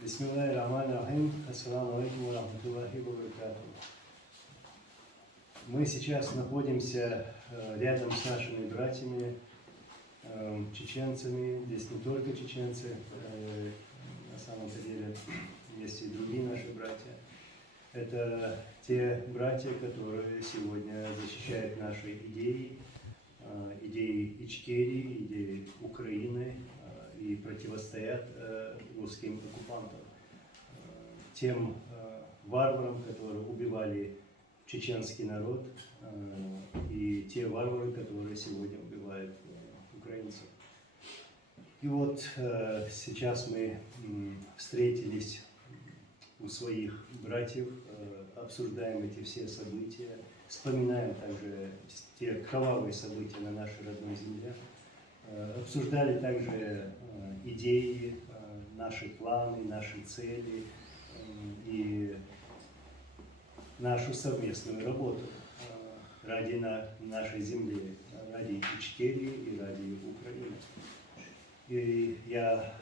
Бисмиллахир-рахманир-рахим. Ассаламу алейкум ва рахматуллахи ва баракатуху. Мы сейчас находимся рядом с нашими братьями, чеченцами. Здесь не только чеченцы, на самом-то деле есть и другие наши братья. Это те братья, которые сегодня защищают наши идеи, идеи Ичкерии, идеи Украины и противостоят русским оккупантам, тем варварам, которые убивали чеченский народ, и те варвары, которые сегодня убивают украинцев. И вот сейчас мы встретились у своих братьев, обсуждаем эти все события, вспоминаем также те кровавые события на нашей родной земле, обсуждали также идеи, наши планы, наши цели и нашу совместную работу ради нашей земли, ради Ичкерии и ради Украины. И я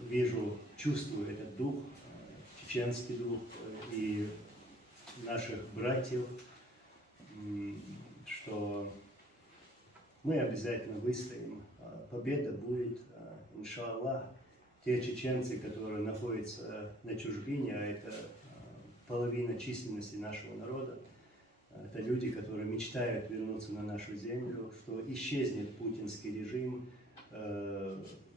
вижу, чувствую этот дух, чеченский дух и наших братьев, что мы обязательно выстоим. Победа будет, иншаллах. Те чеченцы, которые находятся на чужбине, а это половина численности нашего народа, это люди, которые мечтают вернуться на нашу землю, что исчезнет путинский режим,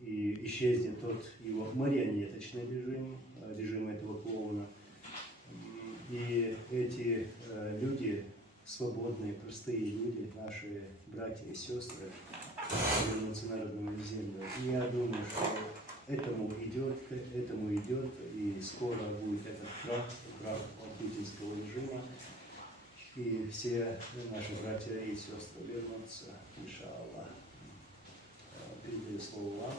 и исчезнет тот его марионеточный режим, режим этого клоуна. И эти люди, свободные, простые люди, наши братья и сестры, вернутся на родную землю. И я думаю, что этому идет, и скоро будет этот крах путинского режима, и все наши братья и сестры вернутся, иншаллах. Передаю слово вам.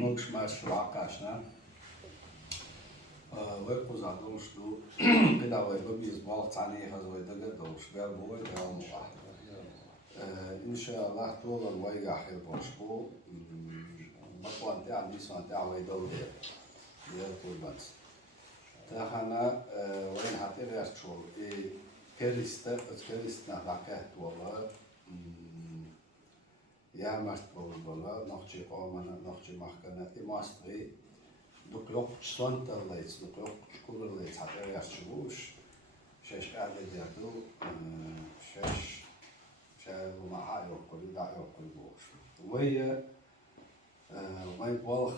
Mogš máš vákašná. Lepo zadošlu, kada je dobi zbog cani hazoj daga doš, ver boy devam var. İnşallah tolar vay gahir boşku. Bakwan te andi son te avay dawde. Yer kurbat. Tahana wayn hatir yashul perista nakat wala. Ja mast bola nochchi qomana nochchi mahkana imastri dukloq sontarlayts dukloq kurlayts hatir yashulush. Shesh qade derdu shesh ومعها يأكل لا يأكل بوش وهي والخ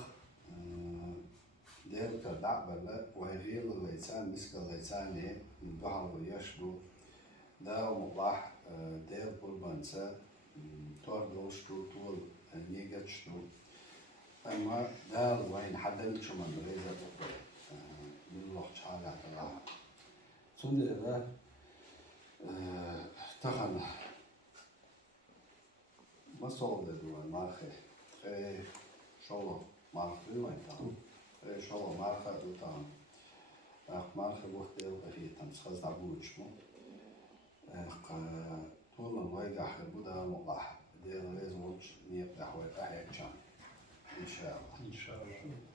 دير كردع بلا وهي الليتان مسك الليتان ظهر ويشلو دا مطلع دير قربانسا تور دوشتو طول نيجتشتو أما دا وين حدا شو من ريزة أخرى من الله تعالى الله سنة تخن ما صار لدوان مارخه شاء مارخه ما يتام شاء مارخه دوتام مارخه وقت الأخير تمسخز دعوش مو طول ما يجح بودا مقاح دير لازم نيبدأ حوالي أحيان إن شاء الله.